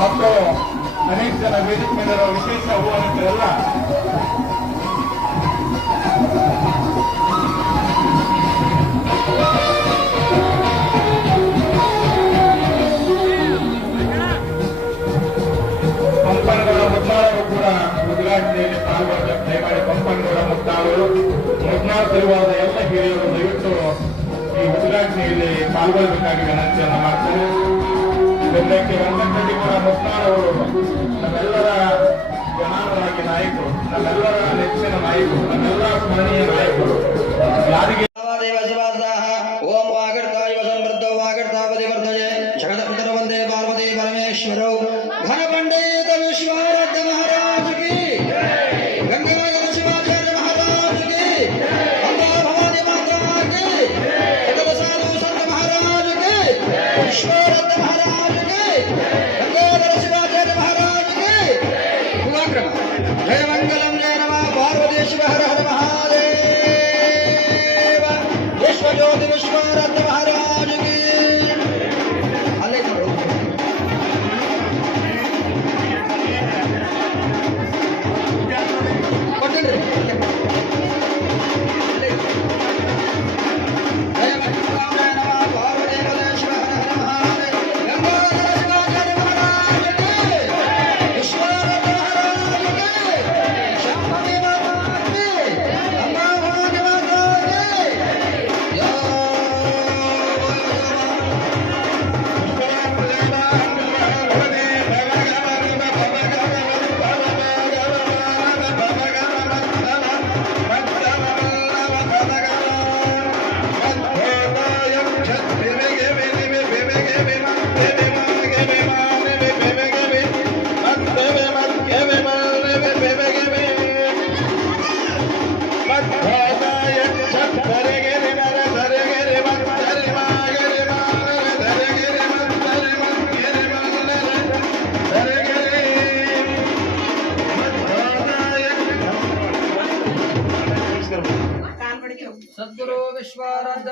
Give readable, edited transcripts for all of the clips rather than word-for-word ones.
ಮತ್ತು ಅನೇಕ ಜನ ವೇದಿಕೆ ಮೇಲಿರುವ ವಿಶೇಷ ಆಹ್ವಾನಿತರೆಲ್ಲ ಪಂಪನಗೌಡ ಮುದ್ನಾಳರು ಕೂಡ ಉದ್ಘಾಟನೆಯಲ್ಲಿ ಪಾಲ್ಗೊಳ್ಳಬೇಕು. ದಯಮಾಡಿ ಪಂಪನಗೌಡ ಮುದ್ನಾಳರು ಮುದ್ನಾಳ್ ಸಲುವಾದ ಎಲ್ಲ ಹಿರಿಯರು ದಯವಿಟ್ಟು ಈ ಉದ್ಘಾಟನೆಯಲ್ಲಿ ಪಾಲ್ಗೊಳ್ಳಬೇಕಾಗಿ ವಿನಂತಿಯನ್ನು ಮಾಡ್ತಾರೆ. ಬೆಂಗಳೂರಿಗೆ ವೆಂಕಟರೆಡ್ಡಿ ಕೂಡ ಮುದ್ನಾಳ್ ಅವರು ನಮ್ಮೆಲ್ಲರ ಜನಾಂಗರಾಗಿ ನಾಯಕರು, ನಮ್ಮೆಲ್ಲರ ನೆಚ್ಚಿನ ನಾಯಕರು, ನಮ್ಮೆಲ್ಲರ ಸ್ಮರಣೀಯ ನಾಯಕರು. ಯಾರಿಗೆ ಓಂ ವಾಗರ್ತಾಯ ವಸಂವೃದ್ಧೋ ವಾಗರ್ತಾವತಿ ವರ್ಧಯೇ ಜಗದಪಿತರ ವಂದೇ ಪಾರ್ವತಿ ಪರಮೇಶ್ವರೌ ಘನ ಪಂಡಿತ ವಿಶ್ವಾರಾಧ್ಯ ಮಹಾರಾಜ ಕಿ ಗಂಗಾಧರ ಶಿವಾಚಾರ್ಯ ಮಹಾರಾಜ ಕಿ ಅಂಬಾ ಭವಾನಿ ಮಾತಾ ಕಿ ಸಕಲ ಸಾಧು ಸಂತ ಮಹಾರಾಜ ಕಿ ವಿಶ್ವಾರಾಧ್ಯ ಮಹಾರಾಜ ಕಿ ಗಂಗಾಧರ ಶಿವಾಚಾರ್ಯ ಮಹಾರಾಜ ಕಿ ಕುಲಾಕ್ರಮ ಜಯ ಮಂಗಲಂ ಜಯ ನಮಃ ಪಾರ್ವತಿ ಶಿವ ಹರ ಹರ ಮಹಾದೇವ विश्वज्योति विश्वाराध्य महाराज की अल्ले करो सद्गुरु विश्वाराध्य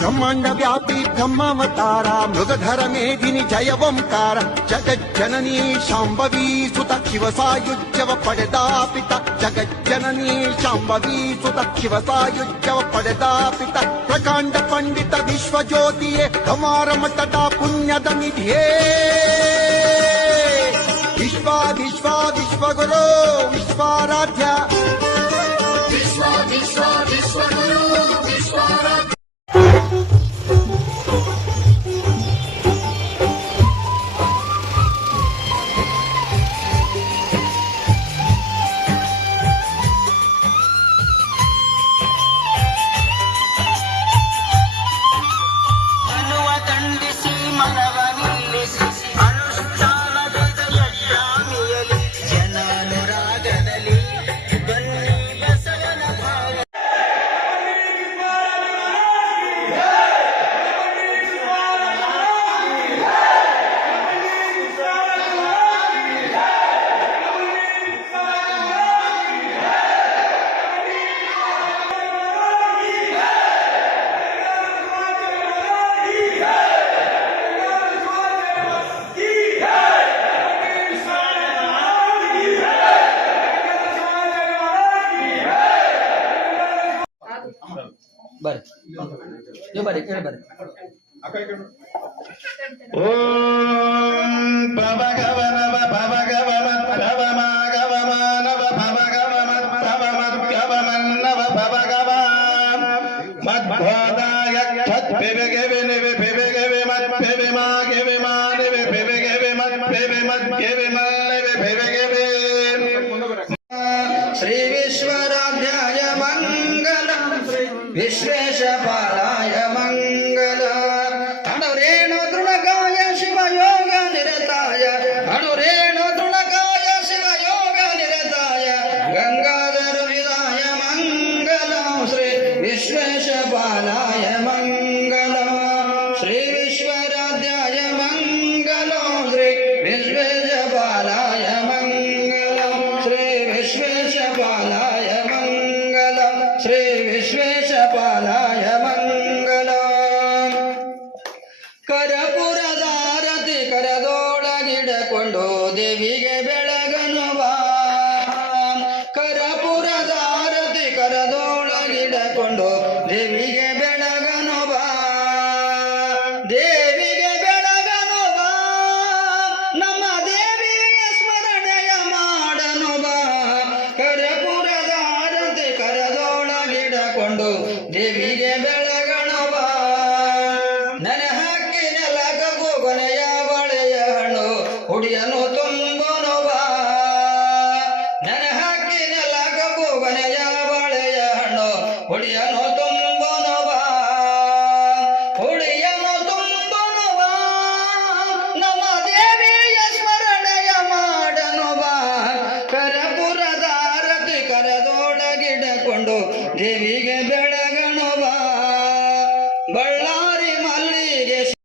ब्रह्मांड व्यापी ब्रह्मावतारा मृगधर मेदिनी जय ओंकार जगज्जननी शांभवी सुत शिव सायुज्यव पಡೆದಾಪಿತ जगज्जननी शांभवी सुत शिव सायुज्यव पಡೆದಾಪಿತ प्रकांड पंडित विश्व ज्योतिये हमार मठದ पुण्यದ निधिये विश्वगुरु विश्वाराध्य विश्वगुरु विश्वाराध्य ಬರ್ರಿ ನೀವು ಬರ್ರಿ ಕೇಳಿ ಬರ್ರಿ ಓಂ ಭವಗವನವ ಭವಗವಮತ್ ಭವಮಾಗವಮಾನವ ಭವಗವಮತ್ ಭವಮದ್ಗವಮನ್ನವ ಭವಗವ ಮಧ್ವಾದಾಯ ಕ್ಷತ್ ಪಿಬೆಗೆವೆ ನಿವೆ ಪಿಬೆಗೆವೆ ಮತ್ ಪಿಬೆ ಮಾಗೆವೆ ಮಾನಿವೆ ಪಿಬೆಗೆವೆ ಮತ್ ಪಿಬೆ ಮದ್ಗೆವೆ ಮಲ್ಲಿವೆ ಪಿಬೆಗೆವೆ ಶ್ರೀ ವಿಶ್ವರಾಧ್ಯಾಯ ಮಂಗಲ ಶ್ರೀ ವಿಶ್ವೇಶಪಾಲಾಯ ಮಂಗಲ ಅಣುರೇಣು ತೃಣಕಾಯ ಶಿವಯೋಗ ನಿರತಾಯ ಅಣುರೇಣು ತೃಣಕಾಯ ಶಿವಯೋಗ ನಿರತಾಯ ಗಂಗಾಧರ ವಿದಾಯ ಮಂಗಲ ಶ್ರೀ ವಿಶ್ವೇಶಪಾಲಾಯ ಮಂಗಲ ಶ್ರೀ ವಿಶ್ವರಾಧ್ಯಾಯ ಮಂಗಲ ಶ್ರೀ ವಿಶ್ವೇಶಪಾಲಾಯ ಮಂಗಲ ಶ್ರೀ ವಿಶ್ವೇಶಪಾಲಾಯ ಮಂಗಲ ಶ್ರೀ ವಿಶ್ವೇಶಪಾಲಾಯ ಮಂಗಲ ಕರಪುರದಾರತಿ ಕರದೊಳಗಿಡಕೊಂಡು ದೇವಿಗೆ ಬೆಳಗನುವ ಕರಪುರದಾರತಿ ಕರದೊಳಗಿಡಕೊಂಡು ದೇವಿಗೆ ಬೆಳಗನುವ ದೇವಿಗೆ ಬೆಳಗನುವ ನಮ್ಮ ದೇವಿಯ ಸ್ಮರಣೆಯ ಮಾಡನುವ ಕರಪುರದಾರತಿ ಕರದೊಳಗಿಡಕೊಂಡು ದೇವಿಗೆ ಬೆಳಗಣವ ನನ್ನ ಹಕ್ಕಿನೆಲ್ಲ ಕೊನೆಯ ಬಳೆಯ ಹಣ್ಣು ಹುಡಿಯನು